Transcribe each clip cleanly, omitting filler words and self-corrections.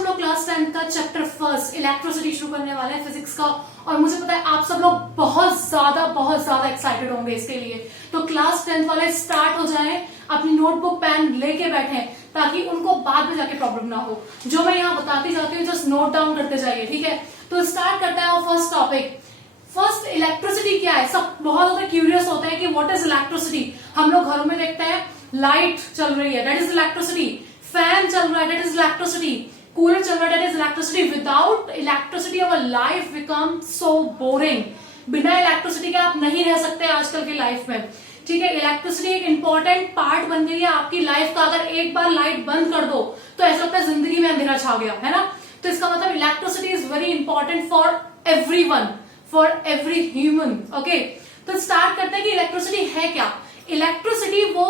हम लोग क्लास 10 का चैप्टर फर्स्ट इलेक्ट्रिसिटी शुरू करने वाले हैं फिजिक्स का। और मुझे पता है आप सब लोग बहुत ज्यादा एक्साइटेड होंगे इसके लिए। तो क्लास 10 वाले स्टार्ट हो जाएं, अपनी नोटबुक पेन लेके बैठे ताकि उनको बाद में जाके प्रॉब्लम ना हो। जो मैं यहाँ बताती जाती हूँ जस्ट नोट डाउन करते जाइए, ठीक है। तो स्टार्ट करते हैं फर्स्ट टॉपिक। फर्स्ट, इलेक्ट्रिसिटी क्या है। सब बहुत ज्यादा क्यूरियस होते हैं कि व्हाट इज इलेक्ट्रिसिटी। हम लोग घरों में देखते हैं लाइट चल रही है, दैट इज इलेक्ट्रिसिटी। फैन चल रहा है, दैट इज इलेक्ट्रिसिटी। कूलर चल रहा है, that is electricity. Without electricity our life become so boring. बिना इलेक्ट्रिसिटी के आप नहीं रह सकते आजकल की लाइफ में, ठीक है। इलेक्ट्रिसिटी एक इंपॉर्टेंट पार्ट बन गई है आपकी लाइफ का। अगर एक बार लाइट बंद कर दो तो ऐसा लगता है जिंदगी में अंधेरा छा गया, है ना। तो इसका मतलब electricity is very important for everyone, for every human, okay. तो स्टार्ट करते हैं कि इलेक्ट्रिसिटी है क्या। इलेक्ट्रिसिटी वो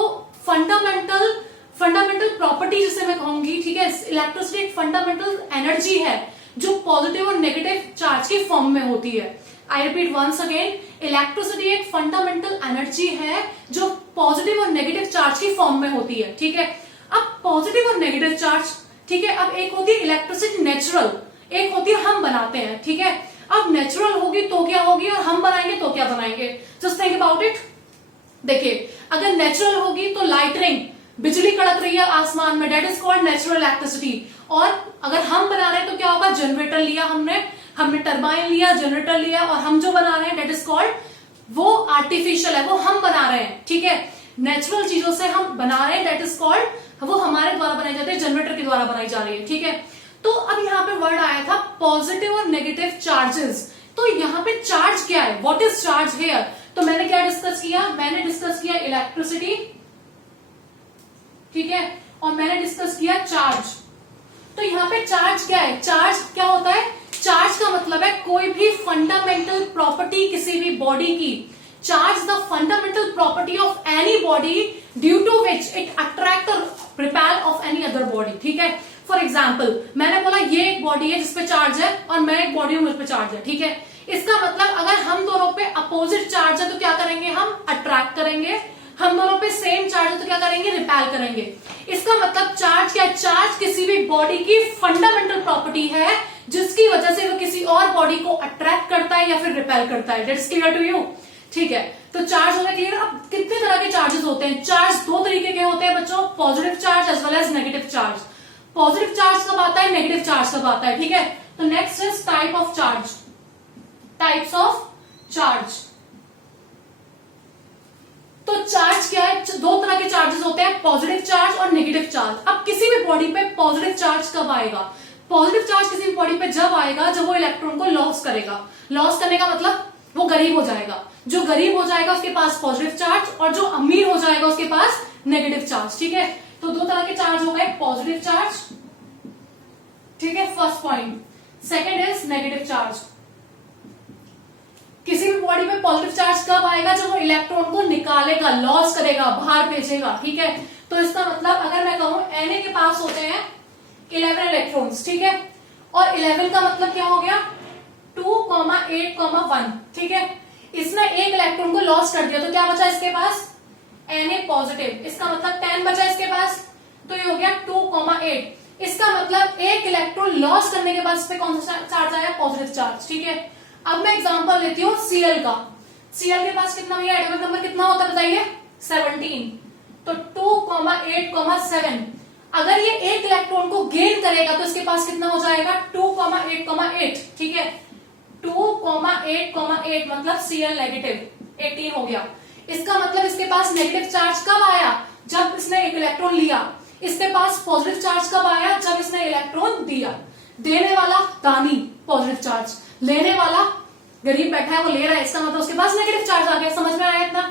फंडामेंटल प्रॉपर्टी जिसे मैं कहूंगी, ठीक है। इलेक्ट्रिसिटी एक फंडामेंटल एनर्जी है जो पॉजिटिव और नेगेटिव चार्ज की फॉर्म में होती है। I repeat once again, electricity एक फंडामेंटल एनर्जी है जो पॉजिटिव और नेगेटिव चार्ज की फॉर्म में होती है, ठीक है। अब पॉजिटिव और नेगेटिव चार्ज, ठीक है। अब एक होती है इलेक्ट्रिसिटी नेचुरल, एक होती है हम बनाते हैं, ठीक है। अब नेचुरल होगी तो क्या होगी और हम बनाएंगे तो क्या बनाएंगे। Just think about it. देखिए, अगर नेचुरल होगी तो लाइटनिंग, बिजली कड़क रही है आसमान में, that is called natural electricity. और अगर हम बना रहे हैं तो क्या होगा, जनरेटर लिया हमने टरबाइन लिया, जनरेटर लिया, और हम जो बना रहे हैं डेट इज कॉल्ड, वो आर्टिफिशियल है, वो हम बना रहे हैं, ठीक है। नेचुरल चीजों से हम बना रहे हैं, डेट इज कॉल्ड, वो हमारे द्वारा बनाई जाती है, जनरेटर के द्वारा बनाई जा रही है, ठीक है। तो अब यहाँ पे वर्ड आया था पॉजिटिव और नेगेटिव चार्जेस। तो यहाँ पे चार्ज क्या है, व्हाट इज चार्ज हियर। तो मैंने क्या डिस्कस किया, मैंने डिस्कस किया इलेक्ट्रिसिटी, ठीक है, और मैंने डिस्कस किया चार्ज। तो यहाँ पे चार्ज क्या है, चार्ज क्या होता है। चार्ज का मतलब है कोई भी फंडामेंटल प्रॉपर्टी किसी भी बॉडी की। Charge the fundamental property of any body due to which it attract और repel of any other body, ठीक है। फॉर एग्जाम्पल, मैंने बोला ये एक बॉडी है जिसपे चार्ज है और मैं एक बॉडी हूं जिसपे चार्ज है, ठीक है। इसका मतलब अगर हम दोनों पे अपोजिट चार्ज है तो क्या करेंगे, हम अट्रैक्ट करेंगे। हम दोनों पे सेम चार्ज है तो क्या करेंगे, रिपेल करेंगे। इसका मतलब चार्ज क्या है, चार्ज किसी भी बॉडी की फंडामेंटल प्रॉपर्टी है जिसकी वजह से वो किसी और बॉडी को अट्रैक्ट करता है या फिर रिपेल करता है। दैट्स क्लियर टू यू, ठीक है। तो चार्ज होना क्लियर। अब कितने तरह के चार्जेस होते हैं। चार्ज दो तरीके के होते हैं बच्चों, positive charge as well as negative charge. Positive charge कब आता है, नेगेटिव चार्ज कब आता है, ठीक है। तो next is type of charge, types of charge. तो चार्ज क्या है, दो तरह के चार्जेस होते हैं, पॉजिटिव चार्ज और नेगेटिव चार्ज। अब किसी भी बॉडी पे पॉजिटिव चार्ज कब आएगा, पॉजिटिव चार्ज किसी भी बॉडी पे जब आएगा जब वो इलेक्ट्रॉन को लॉस करेगा। लॉस करने का मतलब वो गरीब हो जाएगा। जो गरीब हो जाएगा उसके पास पॉजिटिव चार्ज, और जो अमीर हो जाएगा उसके पास नेगेटिव चार्ज, ठीक है। तो दो तरह के चार्ज हो गए, पॉजिटिव चार्ज, ठीक है, first point. Second is negative charge. किसी भी बॉडी में पॉजिटिव चार्ज कब आएगा, जब वो इलेक्ट्रॉन को निकालेगा, लॉस करेगा, बाहर भेजेगा, ठीक है। तो इसका मतलब अगर मैं कहूं Na के पास होते हैं 11 इलेक्ट्रॉन्स, ठीक है, और 11 का मतलब क्या हो गया, 2, 8, 1, ठीक है। इसने एक इलेक्ट्रॉन को लॉस कर दिया तो क्या बचा इसके पास, Na पॉजिटिव। इसका मतलब 10 बचा इसके पास, तो ये हो गया 2, 8। इसका मतलब एक इलेक्ट्रॉन लॉस करने के बाद इस पे कौन सा चार्ज आया, पॉजिटिव चार्ज, ठीक है। अब मैं एग्जांपल लेती हूँ Cl का। Cl के पास कितना भैया, एटॉमिक नंबर कितना होता है बताइए, 17। तो 2, 8, 7। अगर ये एक इलेक्ट्रॉन को गेन करेगा तो इसके पास कितना हो जाएगा, 2, 8, ठीक है। 2, 8, मतलब Cl नेगेटिव 18 हो गया। इसका मतलब इसके पास नेगेटिव चार्ज कब आया, जब इसने एक इलेक्ट्रॉन लिया। इसके पास पॉजिटिव चार्ज कब आया, जब इसने इलेक्ट्रॉन दिया। देने वाला दानी पॉजिटिव चार्ज, लेने वाला गरीब बैठा है वो ले रहा है, इसका मतलब उसके पास नेगेटिव चार्ज आ गया। समझ में आया इतना,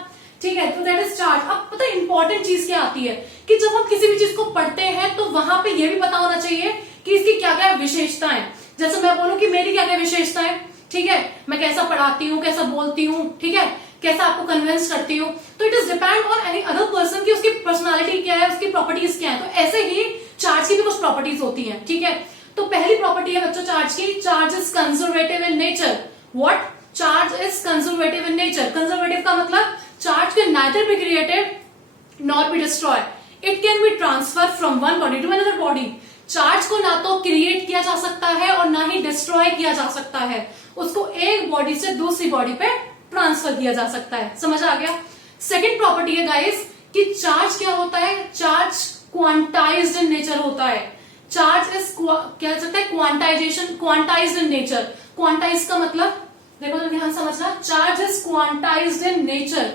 ठीक है। तो दैट इज चार्ज। अब पता है इंपॉर्टेंट चीज क्या आती है कि जब हम किसी भी चीज को पढ़ते हैं तो वहां पे ये भी पता होना चाहिए कि इसकी क्या क्या विशेषताएं। जैसे मैं बोलूं कि मेरी क्या क्या विशेषताएं, ठीक है, मैं कैसा पढ़ाती हूँ, कैसा बोलती हूँ, ठीक है, कैसा आपको कन्विंस करती हूँ। तो it is depend on any other person की उसकी पर्सनालिटी क्या है, उसकी प्रॉपर्टीज क्या है। तो ऐसे ही चार्ज की भी कुछ प्रॉपर्टीज होती है, ठीक है। तो पहली प्रॉपर्टी है बच्चों चार्ज की, charge is conservative in nature. What, charge is conservative in nature. Conservative का मतलब charge can neither be created nor be destroy, it can be transfer from one body to another body. Charge को ना तो create किया जा सकता है और ना ही डिस्ट्रॉय किया जा सकता है, उसको एक बॉडी से दूसरी बॉडी पे ट्रांसफर किया जा सकता है। समझ आ गया? सेकेंड प्रॉपर्टी है गाइस कि चार्ज क्या होता है, चार्ज क्वांटाइज्ड इन नेचर होता है। चार्ज इज क्या सकता है, क्वांटाइज्ड इन नेचर। क्वांटाइज का मतलब देखो तो ध्यान समझना, charge is quantized in nature.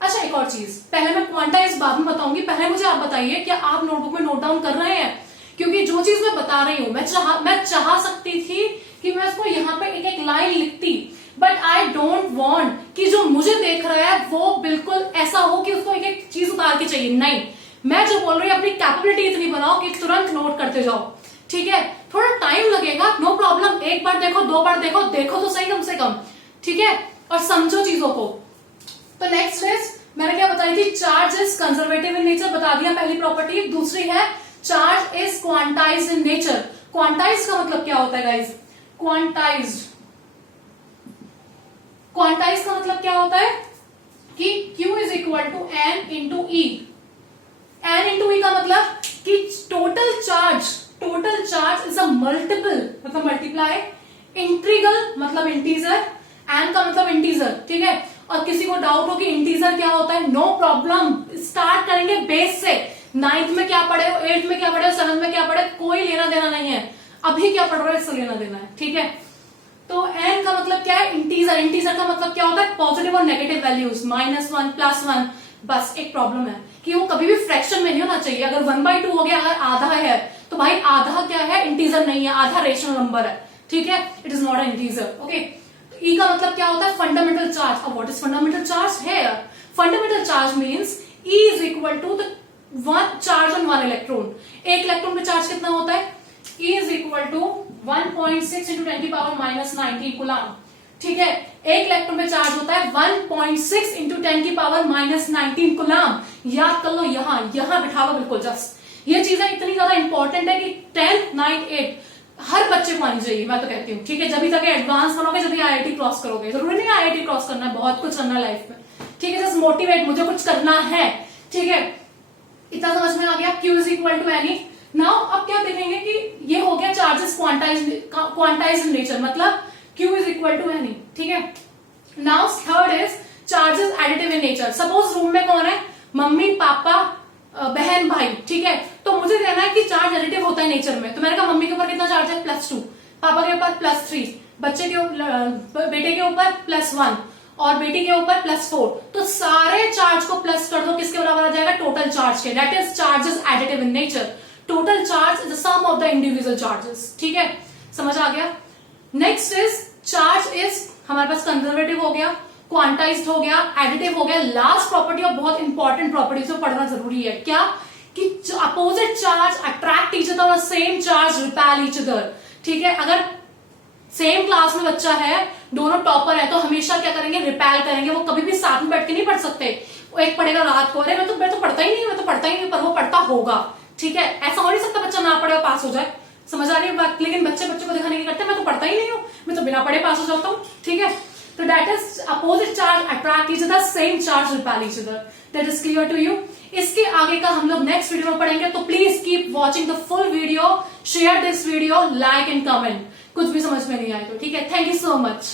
अच्छा एक और चीज, पहले मैं क्वांटाइज बाद में बताऊंगी, पहले मुझे आप बताइए क्या आप नोटबुक में नोट डाउन कर रहे हैं? क्योंकि जो चीज मैं बता रही हूं, मैं चाह सकती थी कि मैं उसको यहाँ पे एक एक लाइन लिखती, बट आई डोंट वॉन्ट कि जो मुझे देख रहा है वो बिल्कुल ऐसा हो कि उसको एक एक चीज उतार के चाहिए। नहीं, मैं जो बोल रही हूँ अपनी कैपेबिलिटी इतनी बनाओ कि तुरंत नोट करते जाओ। ठीक है, थोड़ा टाइम लगेगा, नो प्रॉब्लम, एक बार देखो, दो बार देखो, देखो तो सही कम से कम। ठीक है, और समझो चीजों को। तो नेक्स्ट इज, मैंने क्या बताई थी, charge is conservative in nature, बता दिया पहली प्रॉपर्टी। दूसरी है charge is quantized in nature. Quantize का मतलब क्या होता है गाइज? क्वांटाइज्ड का मतलब क्या होता है कि Q is equal to N into e. N into e का मतलब कि total charge is a multiple, मतलब मल्टीप्लाई, इंटीग्रल मतलब इंटीजर, N का मतलब इंटीजर। ठीक है, और किसी को डाउट हो कि इंटीजर क्या होता है, नो प्रॉब्लम, स्टार्ट करेंगे बेस से। 9th में क्या पढ़े हो, 8th में क्या पढ़े हो, 7th में क्या पढ़े, कोई लेना देना नहीं है, अभी क्या पढ़ रहे हो इससे लेना देना है। ठीक है, तो n का मतलब क्या है, इंटीजर। इंटीजर का मतलब क्या होता है, पॉजिटिव और नेगेटिव वैल्यूज, -1 +1। बस एक प्रॉब्लम है कि वो कभी भी फ्रैक्शन में नहीं होना चाहिए। अगर 1/2 हो गया, अगर आधा है तो भाई आधा क्या है, इंटीजर नहीं है, आधा रेशनल नंबर है। ठीक है, it is not a integer. Okay, e का मतलब क्या होता है, फंडामेंटल चार्ज। अब व्हाट इज फंडामेंटल चार्ज है? Fundamental charge means e is equal to the one charge on 1 electron. एक इलेक्ट्रॉन पे चार्ज कितना होता है, E is equal to 1.6 into 10⁻⁻19 coulomb. ठीक है, एक इलेक्ट्रॉन पे चार्ज होता है 1.6 इंटू 10⁻⁻19 कूलम। याद कर लो, यहां बिठा लो बिल्कुल जस्ट। ये चीजें इतनी ज्यादा इंपॉर्टेंट है कि 10th 9th 8th हर बच्चे को आनी चाहिए, मैं तो कहती हूँ। ठीक है, जब तक एडवांस बनोगे, जब IIT क्रॉस करोगे। जरूरी नहीं IIT क्रॉस करना है, बहुत कुछ करना है लाइफ में। ठीक है, जस्ट मोटिवेट, मुझे कुछ करना है। ठीक है, इतना समझ में आ गया। Q is equal to N। Now अब क्या देखेंगे कि ये हो गया चार्जेस क्वांटाइज्ड इन नेचर, मतलब Q is equal to N। ठीक है, now third is charges additive in nature. Suppose room में कौन है, मम्मी पापा बहन भाई। ठीक है, तो मुझे कहना है कि चार्ज एडिटिव होता है नेचर में। तो मैंने कहा मम्मी के ऊपर कितना चार्ज है, +2, पापा के ऊपर +3, बच्चे के बेटे के ऊपर +1 और बेटी के ऊपर +4। तो सारे चार्ज को प्लस कर दो, किसके बराबर आ जाएगा, टोटल चार्ज के। That is charges additive in nature. Total charge is the sum of the individual charges. ठीक है, समझ आ गया। नेक्स्ट इज चार्ज इज हमारे पास कंजर्वेटिव हो गया, क्वांटाइज्ड हो गया, एडिटिव हो गया। लास्ट प्रॉपर्टी और बहुत इंपॉर्टेंट प्रॉपर्टी जो पढ़ना जरूरी है, क्या कि opposite charge attract each other और same charge repel each other. ठीक है, अगर सेम क्लास में बच्चा है, दोनों टॉपर है, तो हमेशा क्या करेंगे, रिपेल करेंगे। वो कभी भी साथ में बैठ के नहीं पढ़ सकते। वो एक पढ़ेगा रात को, अरे मैं तो पढ़ता ही नहीं, पर वो पढ़ता होगा। ठीक है, ऐसा हो नहीं सकता बच्चा ना पढ़े और पास हो जाए। समझ आ रही है बात? लेकिन बच्चे को दिखाने की करते हैं, मैं तो पढ़ता ही नहीं हूँ, मैं तो बिना पढ़े पास हो जाता हूँ। ठीक है, तो that is opposite charge attract each other, same charge repel each other. That is clear to you. इसके आगे का हम लोग नेक्स्ट वीडियो में पढ़ेंगे, तो please keep watching the full video, share this video, like and comment. कुछ भी समझ में नहीं आए तो ठीक है। Thank you so much.